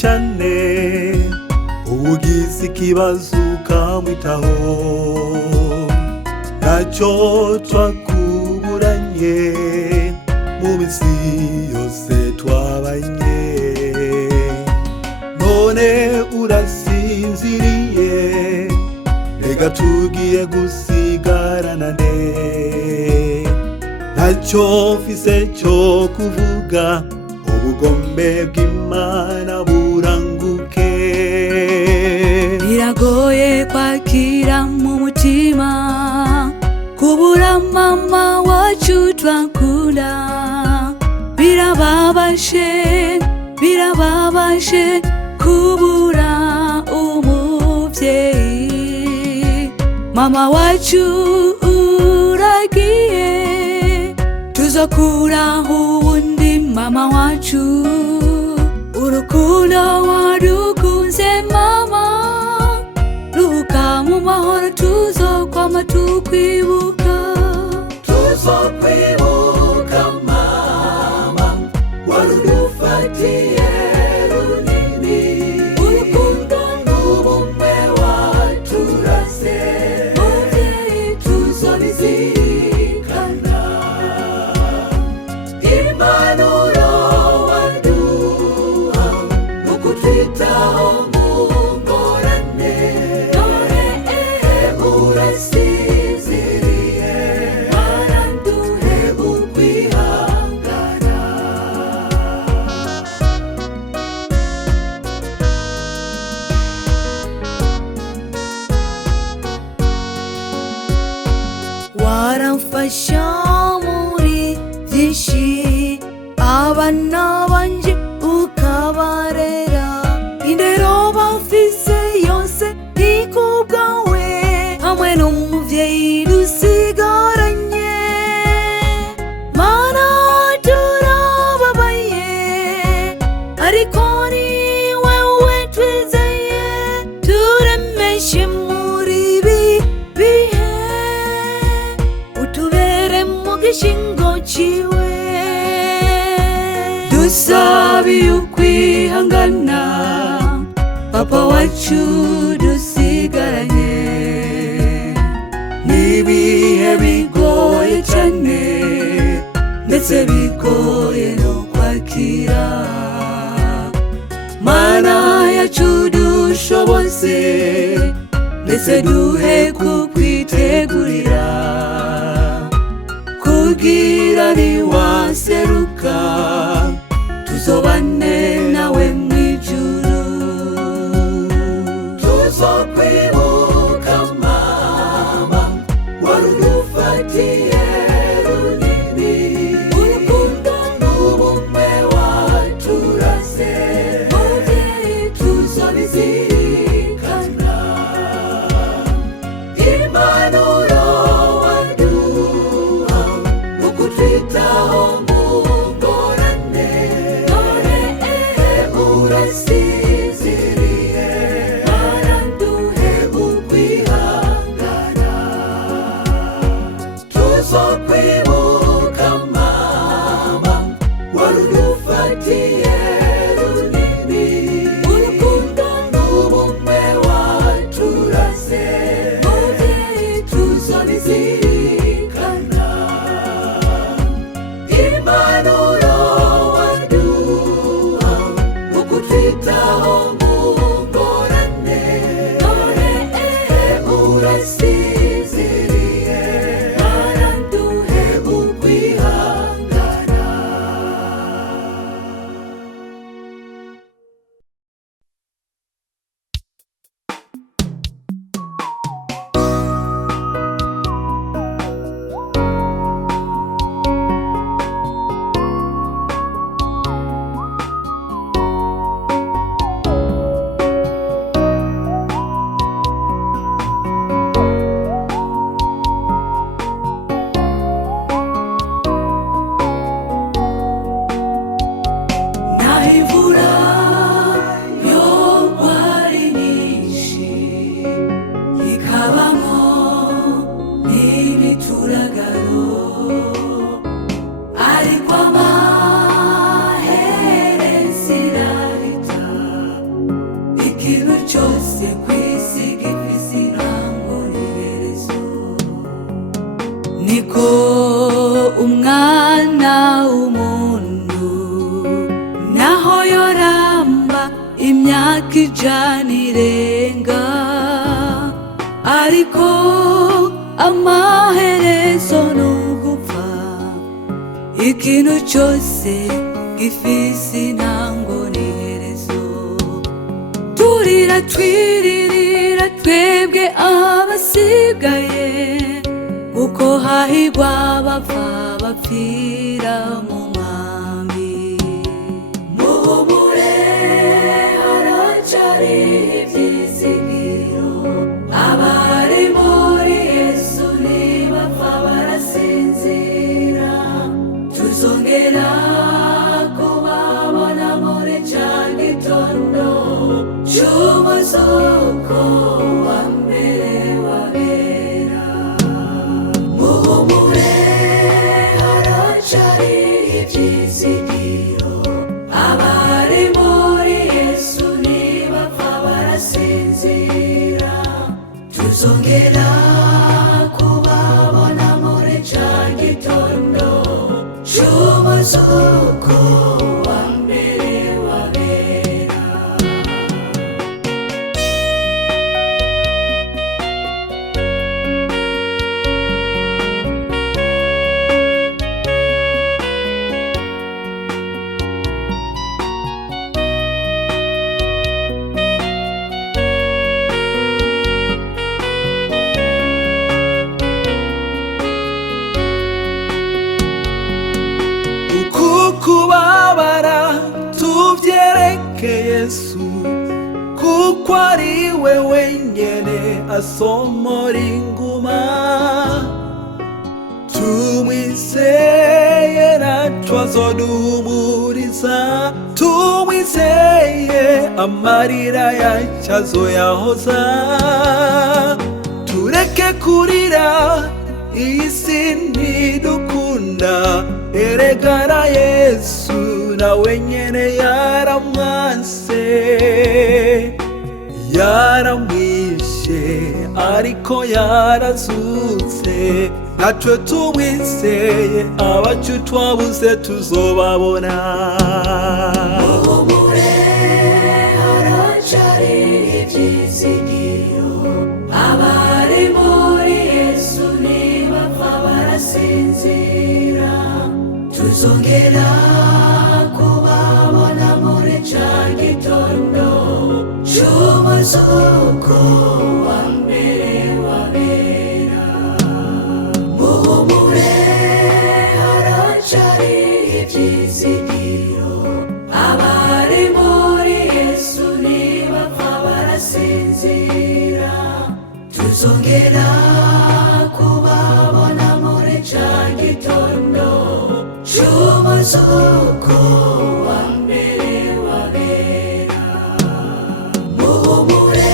cyane ugize ikibazo ukamwitaho, ntacyo twakuburanye mu minsi yose twabanye. None urasinziriye, reka tugiye gusigarana nde? Ntacyo mfise cyo kuvuga, ubugombe bw'Imana buranguke. Biragoye kwakira mu mutima kubura mama wacu twakunda. Birababaje kubura umuvyeyi. Mama wacu uragiye, tuzokuraho uwundi mama wacu. Urukundo wadukunze mama, ruhuka mu mahoro, tuzokwama tukwibuka. Tuzokwibuka mama, warudufatiye runini. Urukundo n'ubumwe waturase, muvyeyi tuzobizirikana. Impanuro waduha n'ukutwitaho mu ngorane, none urasinziriye, waranduhe ukwihangana. Waramfasha muri byinshi, abana banje ukabarera. Indero bafise yose ni kubwawe, hamwe n'umuvyeyi dusigaranye. Mana turababaye, ariko ni wewe twizeye. Turemeshe muri ibi bihe, utubere mu gishingo ciwe. Dusabiye ukwihangana, papa wacu dusigaranye. N'ibihe bigoye cyane, ndetse bigoye no kwakira. Mana yacu dushoboze, ndetse duhe kukwitegurira, kugira niwaseruka tuzobane nawe mwijuru. Tuzokwibuka mama, warudufatiye runini. Urukundo n'ubumwe waturase, muvyeyi tuzobizirikana. Impanuro waduha n'ukutwitaho mu ngorane, none urasinziriye, waranduhe ukwihangana. Tuzokwibuka mama, warudufatiye runini. Urukundo n'ubumwe cyose kw'isi gifise intango n'iherezo. Niko umwana w'umuntu naho yoramba imyaka ijana irenga, ariko amaherezo n'ugupfa. Ikintu cyose gifise intango n'iherezo. Turira twiririra twebwe abasigaye, kuko hahirwa abapfa bapfira mu mwami. Muhumure haracari ivyizigiro, abari muri Yesu ntibapfa barasinzira. Tuzongera kubabona muri ca gitondo c'umuzuko wa mbere w'abera. Muhumure haracari ivyizigiro, abari muri Yesu ntibapfa barasinzira. Tuzongera kubabona muri ca gitondo c'umuzuko wa mbere w'abera. Kubabara tuvyereke Yesu, kuko ari we wenyene asomora inguma. Tumwizeye naco azoduhumuriza, tumwizeye amarira yacu azoyahoza. Tureke kurira iyi si ntidukunda, eregara Yesu nawe nyene yaramwanse, yaramwishe ariko yarazutse. Natwe tumwizeye abacu twabuze tuzobabona. Muhumure haracari ivyizigiro, abari muri Yesu ntibapfa barasinzira. Tuzongera kubabona muri ca gitondo c'umuzuko wa mbere w'abera. Muhumure haracari ivyizigiro, abari muri Yesu ntibapfa barasinzira. Tuzongera kubabona muri ca gitondo c'umuzuko wa mbere w'abera. Muhumure